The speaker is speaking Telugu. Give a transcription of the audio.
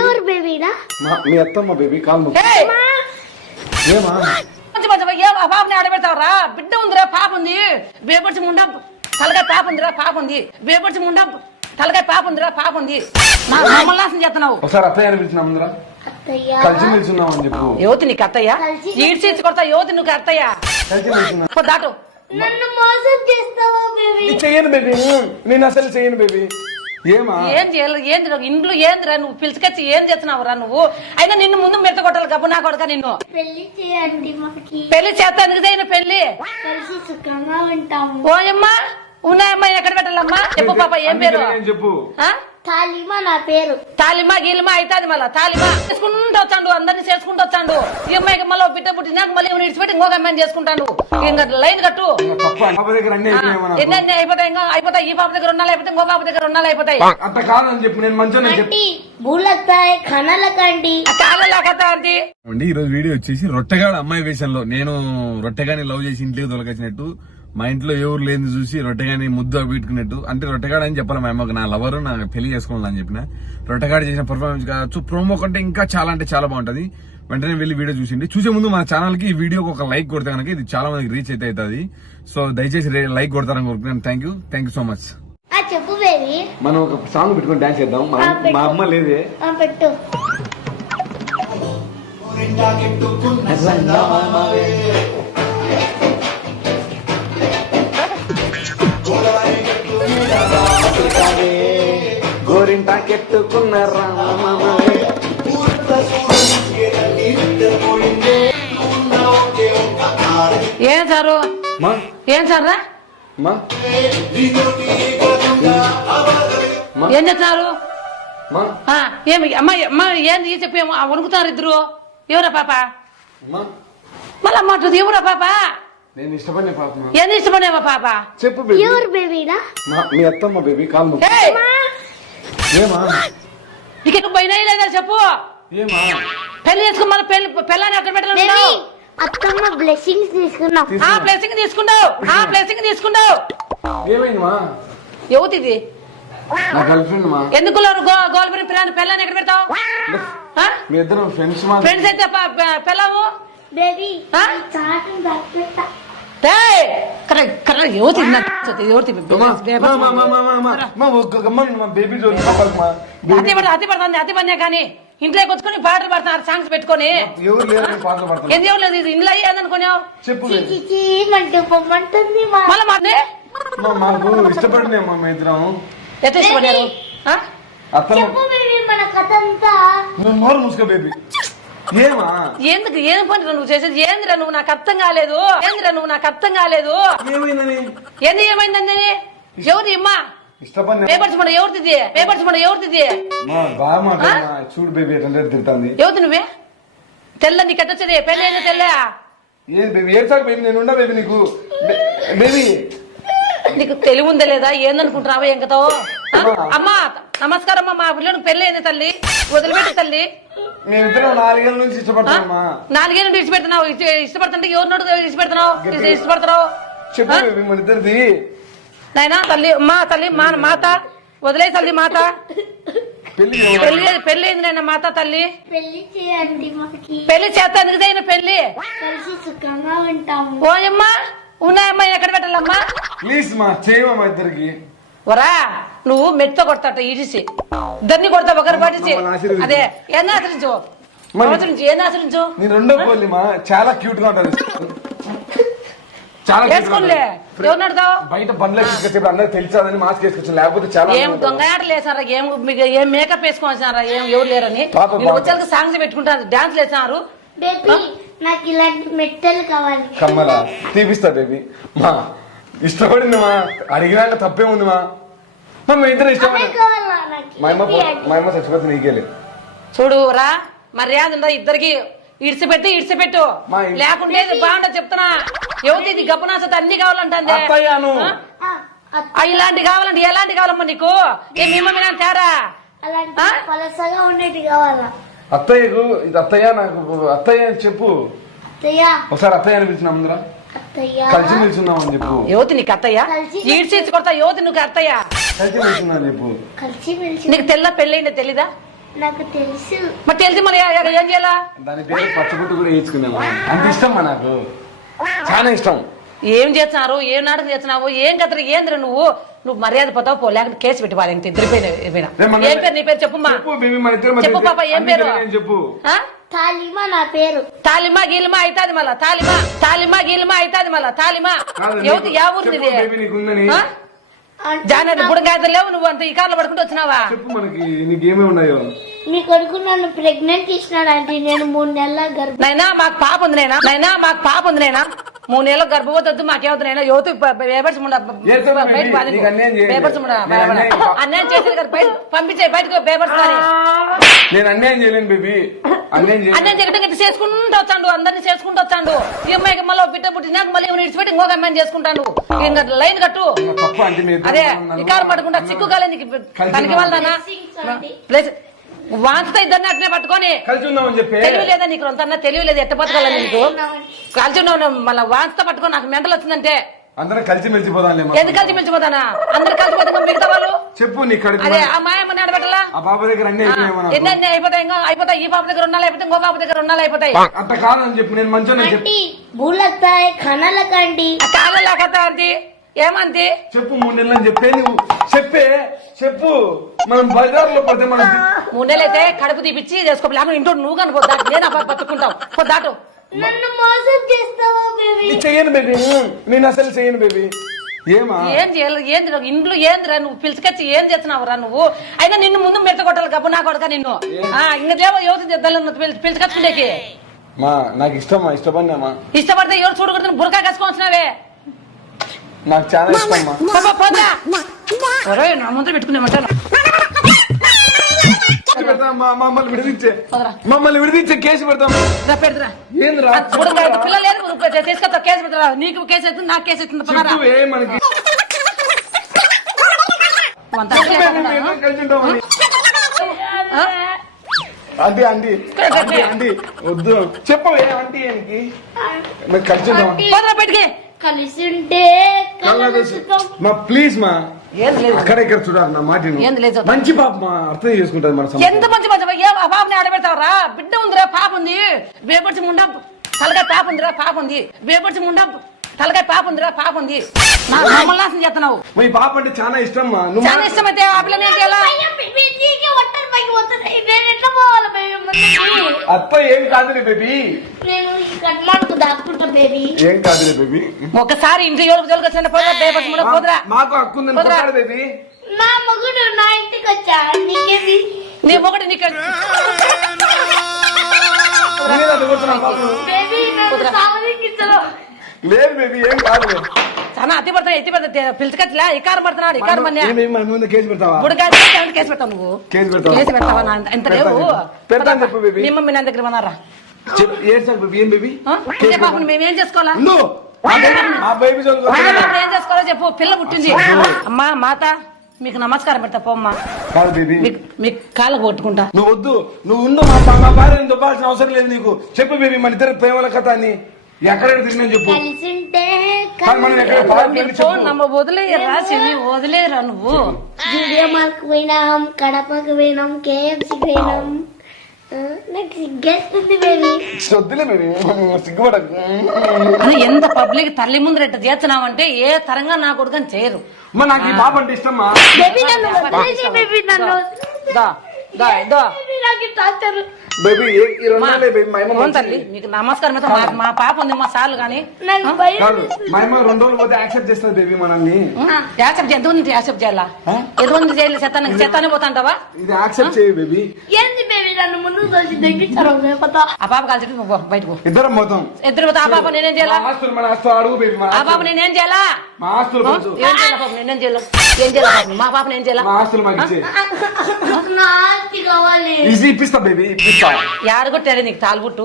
ఎవరు బేబీనా? మీ అత్తమ్మ బేబీ కాలు ఏమా పాపని ఆడబెడతావరా? బిడ్డ ఉందిరా, పాప ఉంది, బేపడిచి ముండా తలకాయ పాప ఉందిరా, పాప ఉంది, బేపడిచి ముండా తలకాయ పాప ఉందిరా, పాప ఉంది. మమ్మల్ని నాశనం చేస్తున్నావు. ఒకసారి అత్తయ్య అని పిలిచినాం అందరా కలిసి పిలుచున్నాం అని చెప్పు. యువతి నీకు అత్తయ్య ఈడ్చి కొడతా. యువతి నువ్వు అత్తయ్య కలిసి పిలుచున్నా దాటు. నన్ను మోసం చేస్తావా బేబీ? చెయ్యను బేబీ, నేను అసలు చెయ్యను బేబీ. ఏమా ఏం చేయాలి? ఏంది ఇంట్లో ఏందిరా? నువ్వు పిలిచికొచ్చి ఏం చేస్తున్నావురా నువ్వు? అయినా నిన్ను ముందు మెత్త కొట్టాలి గబ్బు నా కొడక. నిన్ను పెళ్లి చేయండి, మాకి పెళ్లి చేస్తా. ఎందుకు చేయను పెళ్లి? కలిసి సుఖంగా ఉంటాము. ఓయమ్మా ఉన్నాయమ్మా, ఎక్కడ పెట్టాలమ్మా? చెప్పు పాప, ఏం పేరు? చెప్పు. తాలిమా నా పేరు. తాలిమా గీలిమా అవుతుంది. మళ్ళా తాలిమా చేసుకుంటూ వచ్చాడు, అందరినీ చేసుకుంటూ వచ్చాడు. ఈ అమ్మాయికి మళ్ళీ బిడ్డ పుట్టినాక మళ్ళీ ఇడిచిపెట్టి ఇంకొక అమ్మాయిని చేసుకుంటాడు. ఇంకా లైన్ కట్టు. ఎన్ని అయిపోతాయి? ఇంకా అయిపోతాయి. ఈ పాప దగ్గర ఉన్నాళ్ళు అయిపోతాయి, ఇంకో పాప దగ్గర ఉన్నాళ్ళు అయిపోతాయి. అంత కాదని చెప్పు, నేను మంచిగా భూలతాయి ఖానాలకండి కాళ్ళలాంటి. ఈ రోజు వీడియో వచ్చేసి రొట్టెగాడు అమ్మాయి వేషంలో. నేను రొట్టెగాని లవ్ చేసి ఇంటికి తొలకొచ్చినట్టు, మా ఇంట్లో ఎవరు లేని చూసి రొట్టెగాని ముద్దు పెట్టుకున్నట్టు. అంటే రొట్టెగాడు అని చెప్పాలి మా అమ్మకి, నా లవరు నాకు పెళ్లి చేసుకోవాలని చెప్పిన. రొట్టెగాడు చేసిన పర్ఫార్మెన్స్ కావచ్చు, ప్రోమో కంటే ఇంకా చాలా అంటే చాలా బాగుంటది. వెంటనే వెళ్ళి వీడియో చూసిండి. చూసే ముందు మన ఛానల్ కి ఈ వీడియోకి ఒక లైక్ కొడితే కనుక ఇది చాలా మందికి రీచ్ అయితే అవుతుంది. సో దయచేసి లైక్ కొడతారని కోరుకుంటున్నాను. Thank you so much. చెప్పు బేబీ. మనం ఒక సాంగ్ పెట్టుకుని డాన్స్ చేద్దాం. మా అమ్మ లేదే. పెట్టు. గోరింటా కెట్టుకున్న ఏం సారు? ఏం సార్? ఏం చేస్తున్నారు? ఏమి అమ్మా ఏంది చెప్పి వణుకుతారు ఇద్దరు? ఎవరా పాప? మళ్ళా మాట ఎవరా పాప? నేను ఇష్టపడిన పాప. ఏంది ఇష్టపడేవా పాప? చెప్పు. ఎవరు బేబీనా? మీ అత్తమ్మ బేబీ కాలు ఏమా? నీకు పోయినా లేదా చెప్పు. ఏమా? పెళ్లి చేసుకుని మళ్ళీ పెళ్ళని అక్కడ పెట్టాలి. అత్తమ్మ బ్లెస్సింగ్స్ తీసుకున్నావు. బ్లెస్సింగ్ తీసుకుంటావు. ఏమైంది మా? ఎవతిది? నా గర్ల్ ఫ్రెండ్ మా. ఎందుకు గోల్ పెళ్ళని ఎక్కడ పెడతావు? మీ ఇద్దరు ఫ్రెండ్స్ మా. ఫ్రెండ్స్ అయితే పెళ్ళావు బేబీ. అతి పడినా కానీ ఇంట్లోకి వచ్చుకొని పాటలు పడుతున్నారు, సాంగ్స్ పెట్టుకొని. ఎందుకు లేదు ఇది ఇంట్లో అయ్యేదనుకున్నావు? మళ్ళా మాకు ఇష్టపడినా మా ఇద్దరం. ఎట్లా ఇష్టపడ్డారు? మూసుకో బేబీ. ఏమా? ఎందుకు ఏం పని నువ్వు చేసేది? ఏందిరా నువ్వు? నాకు అర్థం కాలేదు. ఏంది ఏమైందని? ఎవరు ఇమ్మా? ఎవరిది? చూడు బేబీ తింటాంది. ఎవరు నువ్వే? తెల్ల నీకు ఎట్టొచ్చేది? పెళ్ళి అయింది తెల్ల. ఏది బేబీ? ఏడ్చాక బేబీ నేను ఉండా బేబీ. నీకు బేబీ నీకు తెలివి ఉందా లేదా? ఏందనుకుంటున్నావా ఎంకతో? అమ్మా నమస్కారం అమ్మా. మా పిల్లలకు పెళ్లి అయింది తల్లి, వదిలిపెట్టి తల్లి. మేమిద్దరం 4 ఏళ్ళ నుంచి ఇష్టపడుతున్నా. 4 ఏళ్ళు ఇష్టపెడుతున్నావు. ఇష్టపడుతుంటే ఎవరినోడు ఇష్టపడుతున్నావు? చెప్పు మన ఇద్దరిది. నాయనా తల్లి తల్లి మాత వదిలే తల్లి. మాత పెళ్లి అయింది నాయన. మాత తల్లి పెళ్లి చేస్తా. ఎందుకు చేయను పెళ్లి? కలిసి సుఖంగా ఉంటాము. ఓయమ్మా ఉన్నాయమ్మా, ఎక్కడ పెట్టాలమ్మా? ప్లీజ్ మా చేయమమ్మా ఇద్దరికి. వరా నువ్వు మెట్తో కొడతాట ఈడిసి ఇద్దరిని కొడతా ఒకరు పట్టించి. అదే ఏం ఆచరించు ఏం ఆచరించు. నేను రెండో పోలి మా చాలా క్యూట్ గా ఉంటుంది. వేసుకోలే ఎవరు నడతావు? బయట బండ్లు తీసుకొచ్చేప్పుడు అందరూ తెలిసాదని మాస్క్ వేసుకొచ్చాను. లేకపోతే చాలా ఏం దొంగ ఆటలు వేసారా? ఏం మేకప్ వేసుకోవచ్చారా? ఎవరు లేరని వచ్చాక సాంగ్స్ పెట్టుకుంటారు, డాన్స్ వేసారు. నాకు ఇలాంటి మెట్టలు కావాలి. కమ్మలా తీపిస్తా బేబీ. మా ఇష్టపడింది మా. అడిగినాక తప్పే ఉంది మా. మా ఇద్దరు ఇష్టపడి మా అమ్మ చచ్చిపోతే నీకేలే. చూడు రా మర్యాద ఉందా ఇద్దరికి? ఇడిచిపెట్టు లేకుంటే బాగుంటది చెప్తున్నా. ఎవరి ఇది గబ్బునాసత అన్ని కావాలంటే ఇలాంటి కావాలంటే ఎలాంటి కావాలమ్మా నీకు? ఏమేమో తేడా అత్తయ్యకు ఇది అత్తయ్య నాకు అత్తయ్య అని చెప్పు. ఒకసారి అత్తయ్య అనిపించిన అందరా కలిసి నిల్చున్నాం అని చెప్పు. యువతి నీకు అత్తయ్య ఈడ్చి కొడతా. యువతి నువ్వు అత్తయ్య కలిసి నిల్చున్నా అని చెప్పు. నీకు తెల్ల పెళ్ళైందే తెలీదా? నాకు తెలుసు. మరి తెలిసి మరి ఏం చేయాలా? దాని పేరు పచ్చబుట్టు కూడా వేయించుకున్నాము. అంత ఇష్టం మా నాకు, చాలా ఇష్టం. ఏం చేస్తున్నారు, ఏం నాటకం చేస్తున్నావు, ఏం కథ ఏంద్ర నువ్వు మర్యాద పోతావు పో, లేకపోతే కేసు పెట్టి వాళ్ళ ఇద్దరిపోయినా. ఏం పేరు నీ పేరు చెప్పమ్మా, చెప్పు పాప ఏం పేరు? చెప్పు. తాలిమా నా పేరు. తాలిమా గీలిమా అవుతాది మళ్ళా, తాలిమా గీలిమా అవుతాది మళ్ళా, తాలిమా ఎవరు యా ఊరిది? జానది బుడంగాయలు లేవు, నువ్వు అంత ఈ కార్లో పడుకుంటూ వచ్చినావా? చెప్పు మనకి నీకేమేమి ఉన్నాయో. మీ కొడుకు నన్ను ప్రెగ్నెంట్ ఇచ్చినాడు అంటే నేను 3 నెలల గర్భం. నైనా మాకు పాప ఉంది, మాకు పాప ఉంది. 3 నెలల గర్భవతి వద్దు మాకేవద్దు. యువత అన్యాయం చేసేది కదా, పంపించే బయటకు పేపర్స్. నేను అన్యాయం చేయలేను బేబీ, అన్యాయం చేయడం చేసుకుంటూ వచ్చాడు, అందరినీ చేసుకుంటూ వచ్చాడు. ఈ అమ్మాయికి మళ్ళీ బిడ్డ పుట్టినాక మళ్ళీ ఇడిచిపెట్టి ఇంకొక అమ్మాయిని చేసుకుంటాడు. ఇంకా లైన్ కట్టు. అదే ఇకారం పట్టుకుంటా సిక్కు కాలేదు తనకి వాళ్ళనా ప్లేస్ వాంచుతా ఇద్దరిని అట్నే పట్టుకొని. తెలివి లేదా నీకు? అంత తెలివి లేదు, ఎట్ట బతకాలని నీకు? కలిసి ఉన్నావు మళ్ళీ వాంచుతా పట్టుకొని. నాకు మెంటలు వచ్చిందంటే అందరం కలిసి మెలిచిపోదాం. ఎందుకు కలిసి మెలిచిపోతానా? అందరు కలిసిపోతే మిగతా వాళ్ళు చెప్పు. అదే ఆ మాయమ్మని ఆడబెట్టాలా? ఆ పాప దగ్గర ఎన్ని అయిపోతాయి? ఇంకా అయిపోతాయి. ఈ పాప దగ్గర ఉన్నాళ్ళు అయిపోతాయి, ఇంకో పాప దగ్గర ఉన్నాళ్ళు అయిపోతాయి. అంత కాదని చెప్పు. నేను మంచిగా భూలతాయి ఖానాలకండి కాళ్ళలాగతా అండి. ఏమంది చెప్పు. 3 నెలలు చెప్పే నువ్వు చెప్పు. మనం బజార్లో పడితే మనం 3 నెలలు అయితే కడుపు తీపిచ్చి చేసుకోవాలి. ఇంటూ నువ్వు కానీ పోతా, నేను బతుకుంటావు దాటు. నన్ను మోసం చేస్తావా బేబీ? చెయ్యను బేబీ, నేను అసలు చెయ్యను బేబీ. ఏమా ఏం చేయాలి? ఏంది ఇంట్లో ఏందిరా? నువ్వు పిలుచుకొచ్చి ఏం చేస్తున్నావురా నువ్వు? అయినా నిన్ను ముందు మెత్త కొట్టాలి గబ్బు నా కొడక నిన్ను. ఇంకేమో యువత పిలుచుకొచ్చుకుండేకి. మా నాకు ఇష్టమా? ఇష్టపడినామా? ఇష్టపడితే ఎవరు చూడకూడదు, బురకా కసుకోవచ్చినావే. నాకు చాలా ఇష్టమ్మా. నా ముందు పెట్టుకునేమంటాను. మమ్మల్ని విడిదించే కేసు పెడతాం. పెడతా పిల్లలు తీసుకొస్తా, కేసు పెడతా. నీకు కేసు అవుతుంది, నాకు కేసు అవుతుంది. ఆంటీ వద్దు చెప్పవే. ఆంటీ కలిసి పెట్టుకే కలిసి ఉంటే ప్లీజ్ మా ఏంది లేదు అక్కడ ఇక్కడ చూడాలి నా మాట. ఏంది లేదు మంచి పాప మా అర్థం చేసుకుంటారు మన. ఎంత మంచి ఆ పాపని ఆడబెడతావరా? బిడ్డ ఉందిరా, పాప ఉంది. వేపడిచి ముండా తలకాయ పాప ఉందిరా, పాప ఉంది. వేపడిచి ముండా తలకాయ పాప ఉందిరా, పాప ఉంది. మమ్మల్ని నాశనం చేస్తున్నావు. ఈ పాప అంటే చాలా ఇష్టం. చాలా ఇష్టం అయితే ఆ పిల్లని ఏం చేయాలా? అత్త ఏం కాదులే బేబీ, నేను కట్మాలకు దాక్కుంటా బేబీ. ఏం కాదులే బేబీ. ఒకసారి ఇంటి పోదురా. మాకు హక్కు ఉంది బేబీ. నా మగుడు నా ఇంటికి వచ్చా, నీకేమి? నీ ఒకటి నీకు బేబీ నన్ను సావదీకించరు. లేదు బేబీ, ఏం కాదు. చాలా అతి పడతా పిలుచుకట్లా ఇకారం పడుతున్నాడు. ఇకారం కేసు పెడతావా? కేసు పెడతావు నువ్వు. కేసు కేసు పెడతావా? ఇంత లేవు. పెడతాను చెప్పు బేబీ. మీ మమ్మీ నా దగ్గర ఉన్నారా? ఏం బేబీ? పాపం మేమేం చేసుకోవాలా? ఏం చేసుకోవాలో చెప్పు. పిల్ల పుట్టింది. అమ్మా మాత మీకు నమస్కారం పెడతా పోమ్మా. మీకు కాళ్ళకు కొట్టుకుంటా. నువ్వు వద్దు, నువ్వు ఉండు. మా భార్యని దొబ్బాల్సిన అవసరం లేదు నీకు. చెప్పు బేబీ, మన ఇద్దరు ప్రేమల కథ అని ఎక్కడ తిరిగినా చెప్పు. వదిలేయరా చెవి, వదిలేరా నువ్వు. జూడియో మార్క్ పోయినాం, కడపకు పోయినాం, KFC పోయినాం. నాకు సిగ్గేస్తుంది బేబీ. వద్దులే బేబీ, సిగ్గుపడకు. ఎంత పబ్లిక్ తల్లి ముందు రెట్ట చేస్తున్నావంటే ఏ తరంగా నా కొడుకని చేయరు. నాకు ఈ బాబు అంటే ఇష్టమ్మా. బేబీ నన్ను వదిలేసి బేబీ, నన్ను తల్లి మీకు నమస్కారం. మా పాప ఉంది, మా సార్లు గానీ 2 రోజులు పోతే యాక్సెప్ట్ చేస్తుంది బేబీ మనల్ని. యాక్సెప్ట్ ఎంతమంది యాక్సెప్ట్ చేయాలా? ఎంతమంది చేయాలి? చెత్తానే పోతాంటావా? ఇది యాక్సెప్ట్ చేయి బేబీ. ఏంది బేబీ నన్ను ముందు తోసి దగ్గిచ్చారు. ఆ పాప కలిసి నువ్వు బయటకు ఇద్దరం పోతాం. ఇద్దరు పోతా. ఆ పాప నేనేం చేయాలా? మన ఆస్తులు అడుగు బేబీ. ఆ పాప నేనేం చేయాలా? మా ఆస్తులు ఏం చేయాలా పాప? నేనేం చేయాలి? ఏం చేయాలి? మా పాప నేను చేయాలా? మా ఆస్తులు మాకు ఇచ్చే. నా ఆస్తి కావాలి. ఇప్పిస్తా బేబీ, ఇప్పిస్తా. యారు కొట్టారు నీకు తాలుబుట్టు?